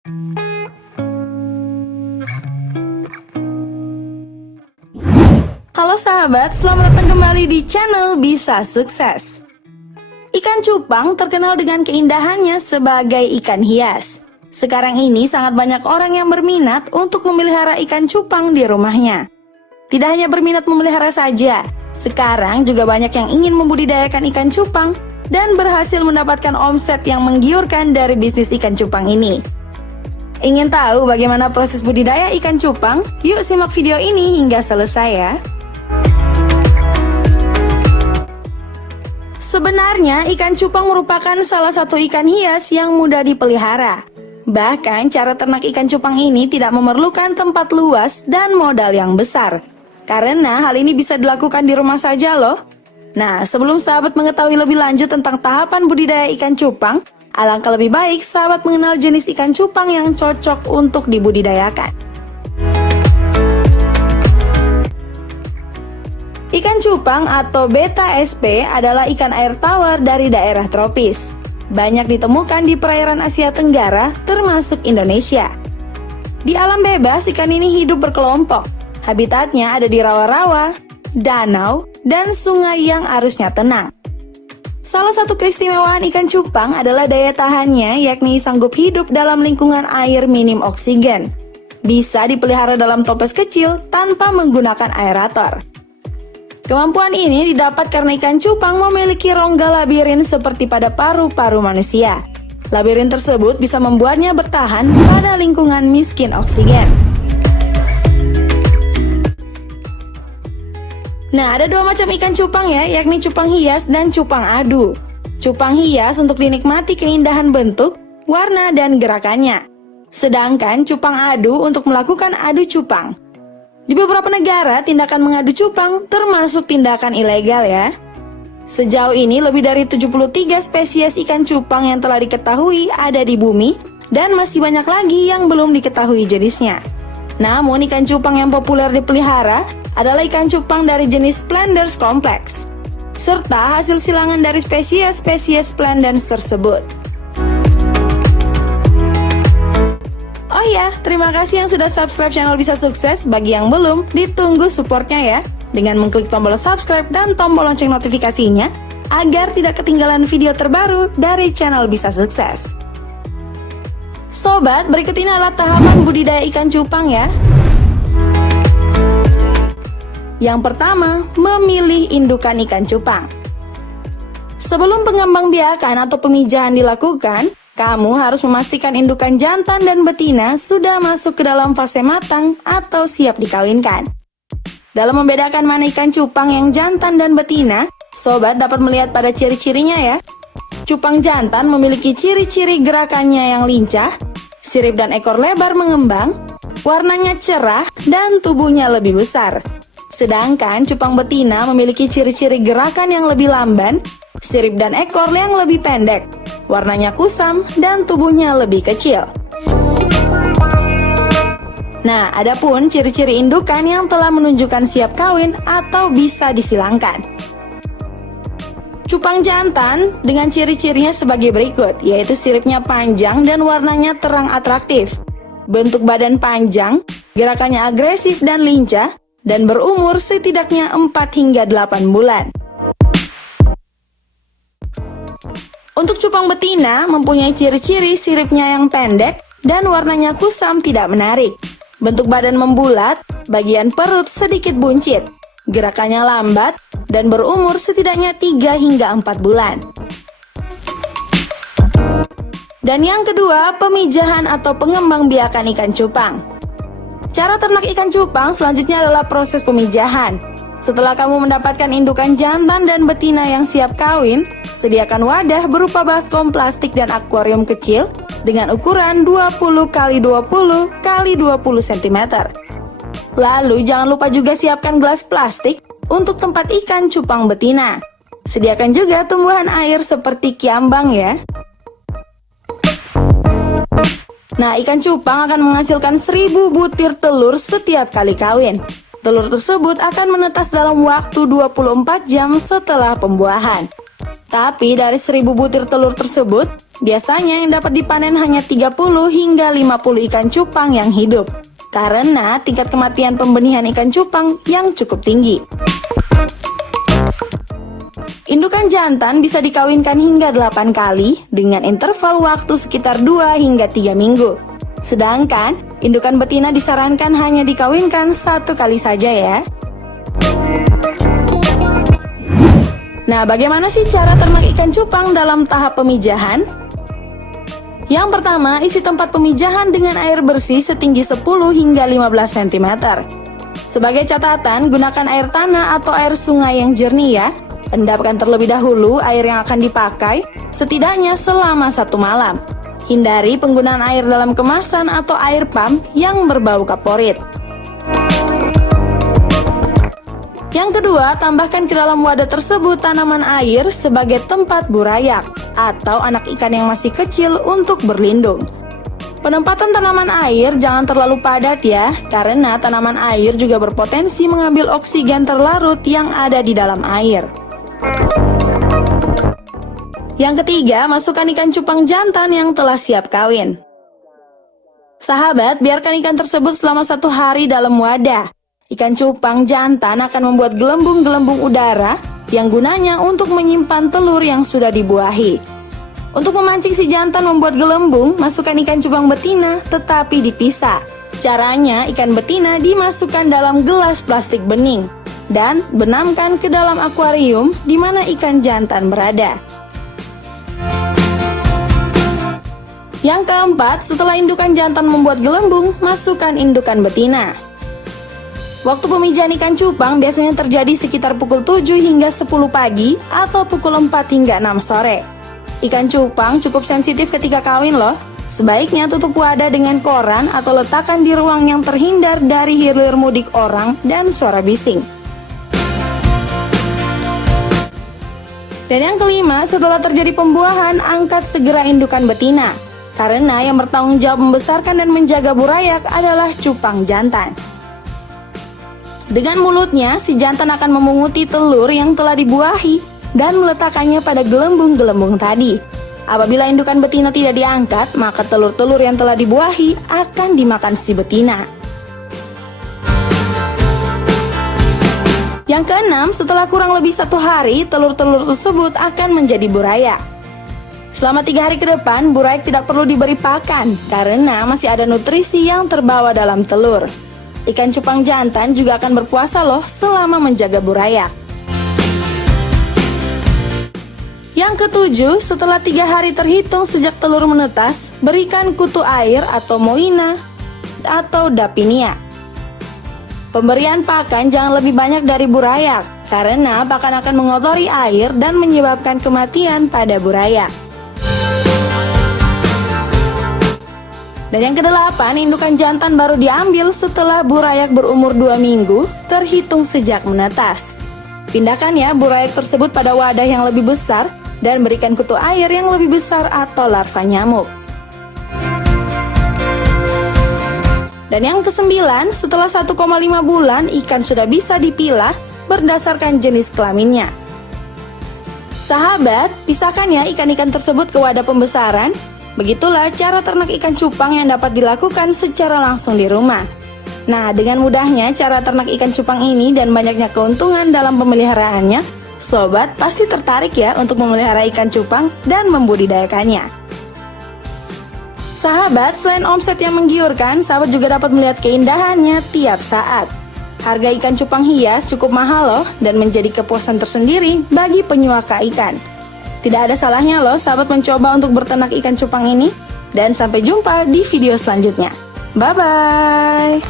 Halo sahabat, selamat datang kembali di channel Bisa Sukses. Ikan cupang terkenal dengan keindahannya sebagai ikan hias. Sekarang ini sangat banyak orang yang berminat untuk memelihara ikan cupang di rumahnya. Tidak hanya berminat memelihara saja, sekarang juga banyak yang ingin membudidayakan ikan cupang dan berhasil mendapatkan omset yang menggiurkan dari bisnis ikan cupang ini. Ingin tahu bagaimana proses budidaya ikan cupang? Yuk simak video ini hingga selesai ya. Sebenarnya ikan cupang merupakan salah satu ikan hias yang mudah dipelihara. Bahkan cara ternak ikan cupang ini tidak memerlukan tempat luas dan modal yang besar. Karena hal ini bisa dilakukan di rumah saja loh. Nah, sebelum sahabat mengetahui lebih lanjut tentang tahapan budidaya ikan cupang, alangkah lebih baik sahabat mengenal jenis ikan cupang yang cocok untuk dibudidayakan. Ikan cupang atau beta SP adalah ikan air tawar dari daerah tropis. Banyak ditemukan di perairan Asia Tenggara, termasuk Indonesia. Di alam bebas, ikan ini hidup berkelompok. Habitatnya ada di rawa-rawa, danau, dan sungai yang arusnya tenang. Salah satu keistimewaan ikan cupang adalah daya tahannya, yakni sanggup hidup dalam lingkungan air minim oksigen. Bisa dipelihara dalam toples kecil tanpa menggunakan aerator. Kemampuan ini didapat karena ikan cupang memiliki rongga labirin seperti pada paru-paru manusia. Labirin tersebut bisa membuatnya bertahan pada lingkungan miskin oksigen. Nah, ada dua macam ikan cupang ya, yakni cupang hias dan cupang adu. Cupang hias untuk dinikmati keindahan bentuk, warna, dan gerakannya. Sedangkan cupang adu untuk melakukan adu cupang. Di beberapa negara, tindakan mengadu cupang termasuk tindakan ilegal ya. Sejauh ini, lebih dari 73 spesies ikan cupang yang telah diketahui ada di bumi, dan masih banyak lagi yang belum diketahui jenisnya. Namun, ikan cupang yang populer dipelihara adalah ikan cupang dari jenis Flanders Complex, serta hasil silangan dari spesies-spesies Flanders tersebut. Oh ya, terima kasih yang sudah subscribe channel Bisa Sukses. Bagi yang belum, ditunggu supportnya ya, dengan mengklik tombol subscribe dan tombol lonceng notifikasinya, agar tidak ketinggalan video terbaru dari channel Bisa Sukses. Sobat, berikut ini adalah tahapan budidaya ikan cupang ya. Yang pertama, memilih indukan ikan cupang. Sebelum pengembangbiakan atau pemijahan dilakukan, kamu harus memastikan indukan jantan dan betina sudah masuk ke dalam fase matang atau siap dikawinkan. Dalam membedakan mana ikan cupang yang jantan dan betina, sobat dapat melihat pada ciri-cirinya ya. Cupang jantan memiliki ciri-ciri gerakannya yang lincah, sirip dan ekor lebar mengembang, warnanya cerah, dan tubuhnya lebih besar. Sedangkan cupang betina memiliki ciri-ciri gerakan yang lebih lamban, sirip dan ekor yang lebih pendek, warnanya kusam, dan tubuhnya lebih kecil. Nah, adapun ciri-ciri indukan yang telah menunjukkan siap kawin atau bisa disilangkan. Cupang jantan dengan ciri-cirinya sebagai berikut, yaitu siripnya panjang dan warnanya terang atraktif, bentuk badan panjang, gerakannya agresif dan lincah, dan berumur setidaknya 4 hingga 8 bulan. Untuk cupang betina mempunyai ciri-ciri siripnya yang pendek dan warnanya kusam tidak menarik. Bentuk badan membulat, bagian perut sedikit buncit, gerakannya lambat, dan berumur setidaknya 3 hingga 4 bulan. Dan yang kedua, pemijahan atau pengembangbiakan ikan cupang. Cara ternak ikan cupang selanjutnya adalah proses pemijahan. Setelah kamu mendapatkan indukan jantan dan betina yang siap kawin, sediakan wadah berupa baskom plastik dan akuarium kecil dengan ukuran 20 x 20 x 20 cm. Lalu jangan lupa juga siapkan gelas plastik untuk tempat ikan cupang betina. Sediakan juga tumbuhan air seperti kiambang ya. Nah, ikan cupang akan menghasilkan 1000 butir telur setiap kali kawin. Telur tersebut akan menetas dalam waktu 24 jam setelah pembuahan. Tapi dari 1000 butir telur tersebut, biasanya yang dapat dipanen hanya 30 hingga 50 ikan cupang yang hidup. Karena tingkat kematian pembenihan ikan cupang yang cukup tinggi. Indukan jantan bisa dikawinkan hingga 8 kali dengan interval waktu sekitar 2 hingga 3 minggu. Sedangkan indukan betina disarankan hanya dikawinkan 1 kali saja ya. Nah, bagaimana sih cara ternak ikan cupang dalam tahap pemijahan? Yang pertama, isi tempat pemijahan dengan air bersih setinggi 10 hingga 15 cm. Sebagai catatan, gunakan air tanah atau air sungai yang jernih ya. Endapkan terlebih dahulu air yang akan dipakai, setidaknya selama 1 malam. Hindari penggunaan air dalam kemasan atau air pump yang berbau kaporit. Yang kedua, tambahkan ke dalam wadah tersebut tanaman air sebagai tempat burayak atau anak ikan yang masih kecil untuk berlindung. Penempatan tanaman air jangan terlalu padat ya, karena tanaman air juga berpotensi mengambil oksigen terlarut yang ada di dalam air. Yang ketiga, masukkan ikan cupang jantan yang telah siap kawin. Sahabat, biarkan ikan tersebut selama 1 hari dalam wadah. Ikan cupang jantan akan membuat gelembung-gelembung udara yang gunanya untuk menyimpan telur yang sudah dibuahi. Untuk memancing si jantan membuat gelembung, masukkan ikan cupang betina tetapi dipisah. Caranya, ikan betina dimasukkan dalam gelas plastik bening dan benamkan ke dalam akuarium di mana ikan jantan berada. Yang keempat, setelah indukan jantan membuat gelembung, masukkan indukan betina. Waktu pemijahan ikan cupang biasanya terjadi sekitar pukul 7 hingga 10 pagi atau pukul 4 hingga 6 sore. Ikan cupang cukup sensitif ketika kawin loh. Sebaiknya tutup wadah dengan koran atau letakkan di ruang yang terhindar dari hilir mudik orang dan suara bising. Dan yang kelima, setelah terjadi pembuahan, angkat segera indukan betina. Karena yang bertanggung jawab membesarkan dan menjaga burayak adalah cupang jantan. Dengan mulutnya, si jantan akan memunguti telur yang telah dibuahi dan meletakkannya pada gelembung-gelembung tadi. Apabila indukan betina tidak diangkat, maka telur-telur yang telah dibuahi akan dimakan si betina. Yang keenam, setelah kurang lebih 1 hari, telur-telur tersebut akan menjadi burayak. Selama 3 hari ke depan, burayak tidak perlu diberi pakan karena masih ada nutrisi yang terbawa dalam telur. Ikan cupang jantan juga akan berpuasa loh selama menjaga burayak. Yang ketujuh, setelah 3 hari terhitung sejak telur menetas, berikan kutu air atau moina atau dapinia. Pemberian pakan jangan lebih banyak dari burayak, karena pakan akan mengotori air dan menyebabkan kematian pada burayak. Dan yang kedelapan, indukan jantan baru diambil setelah burayak berumur 2 minggu, terhitung sejak menetas. Pindahkan ya burayak tersebut pada wadah yang lebih besar dan berikan kutu air yang lebih besar atau larva nyamuk. Dan yang kesembilan, setelah 1,5 bulan, ikan sudah bisa dipilah berdasarkan jenis kelaminnya. Sahabat, pisahkan ya ikan-ikan tersebut ke wadah pembesaran. Begitulah cara ternak ikan cupang yang dapat dilakukan secara langsung di rumah. Nah, dengan mudahnya cara ternak ikan cupang ini dan banyaknya keuntungan dalam pemeliharaannya, sobat pasti tertarik ya untuk memelihara ikan cupang dan membudidayakannya. Sahabat, selain omset yang menggiurkan, sahabat juga dapat melihat keindahannya tiap saat. Harga ikan cupang hias cukup mahal loh dan menjadi kepuasan tersendiri bagi penyuka ikan. Tidak ada salahnya loh sahabat mencoba untuk berternak ikan cupang ini. Dan sampai jumpa di video selanjutnya. Bye-bye!